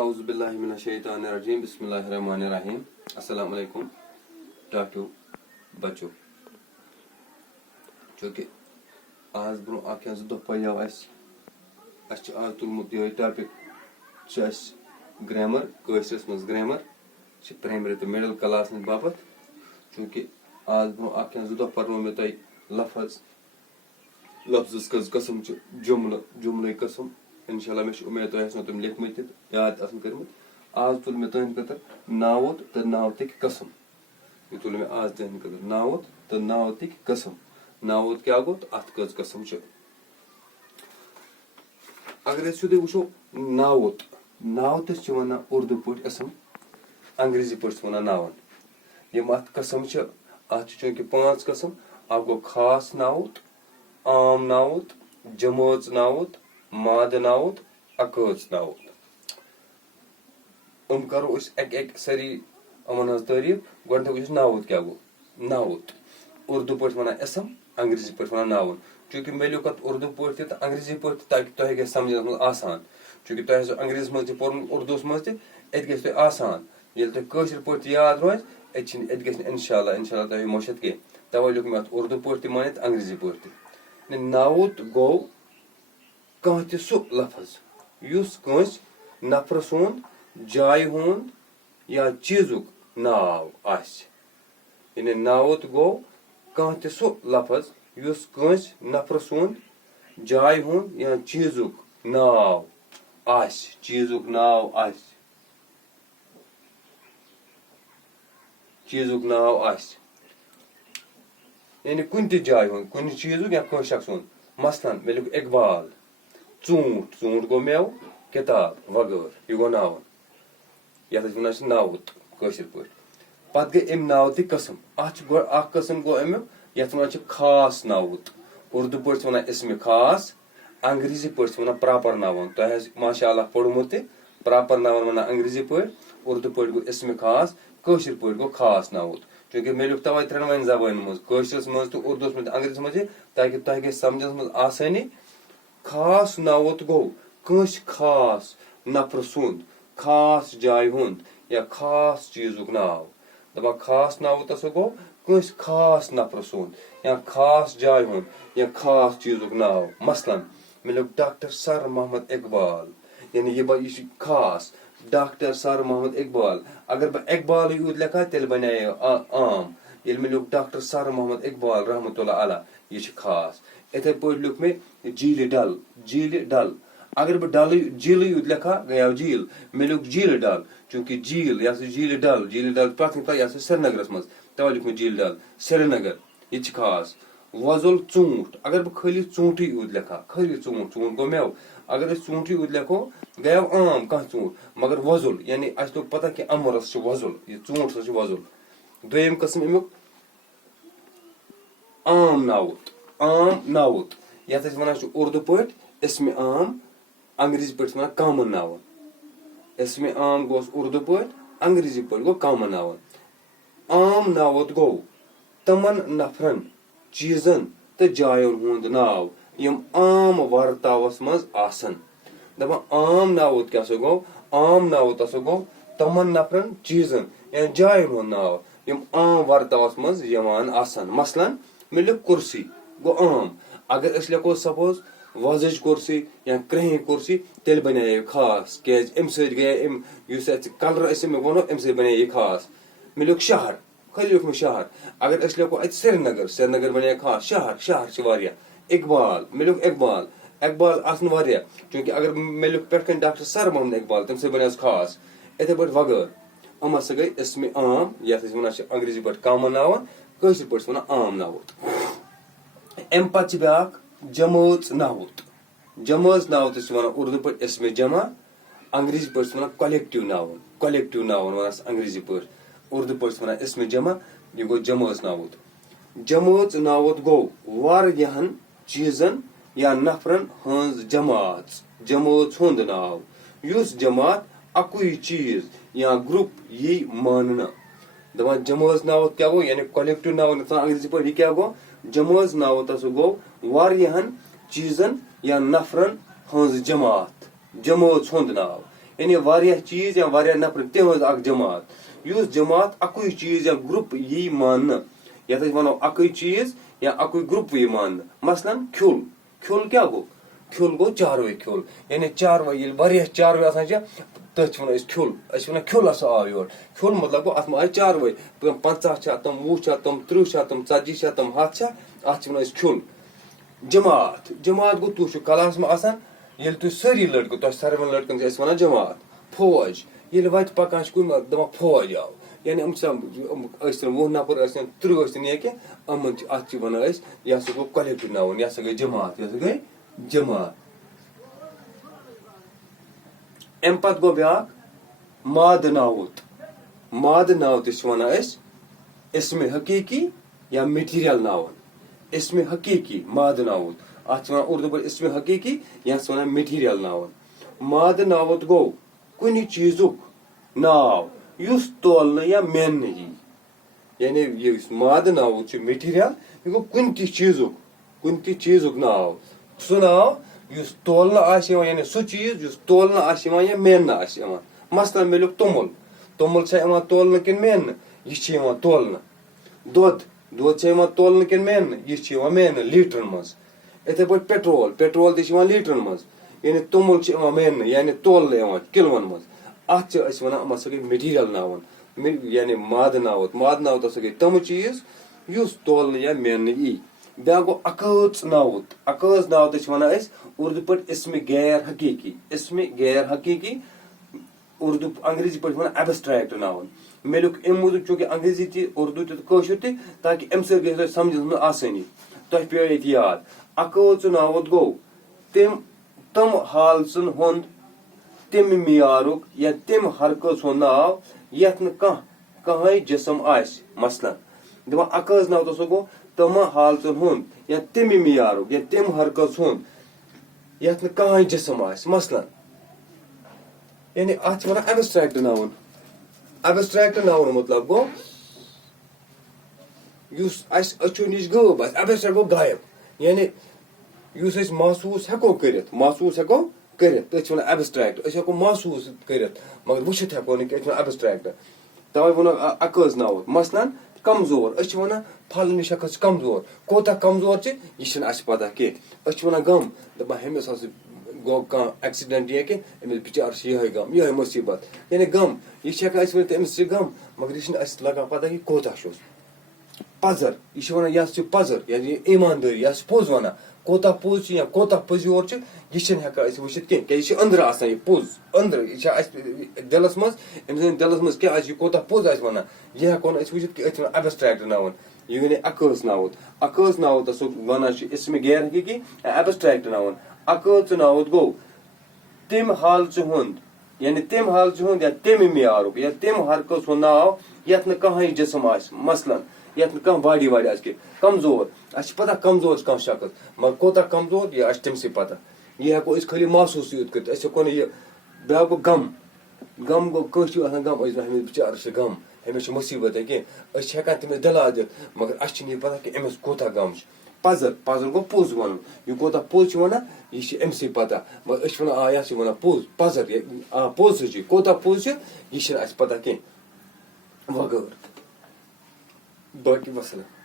औज़ुबिल्लाहिमिनश्शैतानिर्रजीम बिस्मिल्लाहिर्रहमानिर्रहीम अस्सलाम वालेकुम टाटू बच्चों चूँकि आज ब्रो अख या दो पयाव आज तुलमुत ये टॉपिक ग्रामर कशरस मज ग्रामर प्राइमरी तो मिडल क्लास बापत चूँकि आज ब्रो अख या दो पर्व मे तुम लफ्ज़ कस कस्म जुमल कस्म इंशाल्लाह मे उम्मीद तुम तुम लिखमत याद कर्मत आज तुल मे तुंद खतर नावत तो नावतिक कसम यह तुल मे आज तुंद खतर नावत तो नावतिक कसम नावत क्या गो तो अत कस कसम अगर सीधे वो नावत नावतस वन उर्दू पे असम अंग्रेजी पे वन नावन यम अत कसम अत चूँकि 5 कसम अ गो खास नावत आम नावत जमात नावत माद नावत अकज नावत करो एक सारी अमन तारीफ गोक नावत क्या गो नावत उर्दू पे वन असम अंग्रेजी पे वन नावन चूँकि मे लिख उर्दू पे तो अंग्रेजी पे ताकि तुम गई समझ मज आसान चूँकि तुम अंग्रेजी मज पोर्मुत उर्दूस मज तुम आसान ये तुम कशर पे याद रोज ये इंशाल्लाह इंशाल्लाह तुम मुशत कह तवे लिख मे उर्दू पे मानित अंग्रेजी पे नावत गो कह सह लफज युस कंस नफर सुंद जाय हुंद या चीजुक नाव यानी नावत गो कह सह लफज युस कंस नफर सुंद जाय हुंद या चीजुक नाव चीजुक नाव चीजुक नाव यानी कुन जाय हुंद कुन चीजुक या कह शख्स हुंद मसलन मे लिख इकबाल चूंट चूंट गो मेव किताब वगैरह यह गो नावन ये वन नावत कशर पे पत गई अम नावत कसम अख कसम गो अमुक ये वन खास नावत उर्दू पे वन इसम खास अंग्रेजी पे वन प्रॉपर नावन तुम माशाअल्लाह पोर्मुत प्रॉपर नावन वन अंग्रेजी पे उर्दू पे गो इसम खास कशर पे गो खास नावत चूँकि मे लिख तवे 3 जबान मज कशरस मज तो उर्दूस मज अंग्रेजी मज ताकि तुम गई समझ मज आसानी खास नावत गो कंस खास नफर सुंद खास जाय हुंद या खास चीजुक नाव दपा खास नावत गो कंस खास नफर सुंद या खास जाय हुंद या खास चीजुक नाव मसलन मे लिख डॉक्टर सर मोहम्मद इकबाल यानी यह खास डॉक्टर सर मोहम्मद इकबाल अगर बह इकबाल यूत लिखा तेल बने आम ये मे लिख डॉक्टर सर मोहम्मद इकबाल रहमतुल्लाह अलैह यह खास इथे पे लिख मे झील डल अगर बह डल झील यूत लिखा गया झील मे लिख झील डल चूँकि झील झील डल प्राथमिकता यह श्रीनगरस मज तवे लिख मे झील डल श्रीनगर यह खास वजुल चूंट अगर बह खाली चूंट यूत लिखा खाली चूंट गो मेव अगर चूंट यूत लिखो गया आम कह चूंट मगर वजुल यानी अस लोग पता कि अमरस वजुल यह चूंट सह वजुल दोयम कस्म अमुक आम नावत ये वन उर्दू पे इसम आम अंग्रेजी पे वन कॉमन नावन इसम आम गो उर्दू पे अंग्रेजी पे गो कॉमन नावन आम नावत गो तमन नफरन चीजन तो जायन हुंद नाव यम आम वर्तावस मज आसन दपा आम नावत क्या गो आम नावत गो तमन नफरन चीजन या जायन हुंद नाव यम आम वर्तावस मज यवान आसन मसलन मे लिख कुर्सी गो आम अगर अस लिखो सपोज वजज कुर्सी या क्रह कुर्सी तेल बने खास क्या अम सत कलर वो अम सत बने खास मे लिख शहर खाली लिख मे शहर अगर अस लिखो अत श्रीनगर बने खास शहर इकबाल मे लिख इकबाल आसन चूँकि अगर मे लिख पे डॉक्टर सर मोहम्मद इकबाल तम बने खास इथे पे वगैरह अम हसा गई इसम आम ये वन अंग्रेजी पे कॉमन नावन कशर पे वन आम नावत अम पे ब्या जमात नावत वन उर्दू पे इसम जमा अंग्रेजी पे वन कलेक्टिव नावन वन अंग्रेजी पे उर्दू पे वन इसम जमा यह गो जमात नावत गो वारियाहन चीजन या नफरन हंज जमात हुंद नाव युस जमात अकुई चीज या ग्रुप यी मानना दपान जमात नावत क्या गो यानी कलेक्टिव नावन अंग्रेजी पे यह क्या गो जमात नावत गो वारियाहन चीजन या नफरन हंज जमात हुंद नाव यानी वारिया चीज या वारिया नफर तम अख जमात युस जमात अकुई चीज या ग्रुप यी मान यथ वनो अकुई चीज या अकुई ग्रुप यी मान मसलन खुल खुल क्या गो खुल गो चारवे खुल यानी चारवे ये वारिया चारवे आसान तथ वन खुल वन खुल आव योर खुल मतलब गो अत चारवे 50 तम 20 तम 30 तम 40 तम 100 अत वन खुल जमात जमात गो तु क्लास में आसान ये तुम सारी लड़को तुम सारे लड़कन वन जमात फौज ये वत पकान कुन दपा फौज आव यानी वो नफर 30 या कि अमन अत वन यह गो कलेक्टिव नाउन यह गई जमात यह गई जमात अम पत गो ब्या माद नावत वन इसमें हकीकी या मटीरियल नावन इसमें हकीकी माद नावत अत वन उर्दू पर इसमें हकीकी या वन मटीरियल नावन माद नावत गो कुन चीजुक नाव युस तोलने या मेन यी यानी ये माद नावत मटीरियल यह गो कुन चीजुक नाव सह नाव युस तोलने यानी सह चीज युस तोलने या मेन मसलन मिलुक तुमुल तोलने किन मेन यह तोलने दुध तोलने किन मेन यह मेन लीटरन मज इथे पे पेट्रोल तह लीटरन मज यानी तुमुल मेन यानी तोलने किलोन मज अत वन गई मटीरियल नावन यानी माद नावत हसा गई तम चीज युस तोलने या मेन यी ब्या गो अकज नावत वन उर्दू पे इसमें गैर हकीकी उर्दू अंग्रेजी पे वन एब्स्ट्रैक्ट नावन मेलुक अम मूजूब चूंकि अंग्रेजी ती उर्दू तशर ती ताकि अम सह समझ में आसानी तुह पे याद अकज नावत गो तम हालचन हुंद तम मियारुक या तम हरकत हुंद नाव यथ कह जिसम आस मसलन दपान अकज नावत सो गो तम हालचन हुंद या तम मियारुक या तम हरकत हुंद यथ कह जिसम आस मसलन यानी अत वन एब्स्ट्रैक्ट नाउन मतलब गो युस अचो निश गब एब्स्ट्रैक्ट गो गायब यानी युस महसूस हेको करित तथ वन एब्स्ट्रैक्ट हेको महसूस करित मगर वुचित हेको न एब्स्ट्रैक्ट तवे वन अकज नाउत मसलन कमजोर वन फल शख्स कमजोर कोता कमजोर यह पता कह वन गम दपान हमिस गो कह एक्सीडेंट या कि अमिस बिचार यह गम यह मुसीबत यानी गम यह अमिस गम मगर यह लगान पता कि कोता पजर यह वन यह पजर यानी ईमानदारी यह पोज वन कोता पोज या कोता पजोर यह वुचित कह अंदर आसान पोज अंदर यह दिलस मज दिलस मज क्या कोता पोज वन यह हेको वुचित कि एब्स्ट्रैक्ट नावन यह गई अकज नावत वन इसमें गैर हकीकी एब्स्ट्रैक्ट नावन अकज नावत गो तम हालच हुंद यानी तम हालच हुंद या तम मियारुक या तम हरकत हुंद नाव यथ न कह जिसम मसलन यथ कह बॉडी आज कमजोर पता कमजोर कह शख्स मगर कोता कमजोर यह तमस पता यह हेको खाली महसूस यूत कर हेको ब्या गो गम गो कस गम हमिस बिचार गम हमिस मुसीबत कह हेकान तमिस दिला दित मगर अस पता कि अमिस कोता गम पजर गो पोज वन यह कोता पोज वन यह अमस पता मगर वन यह वन पोज पजर पोज कोता पोज यह पता कह वगैर बाकी मसला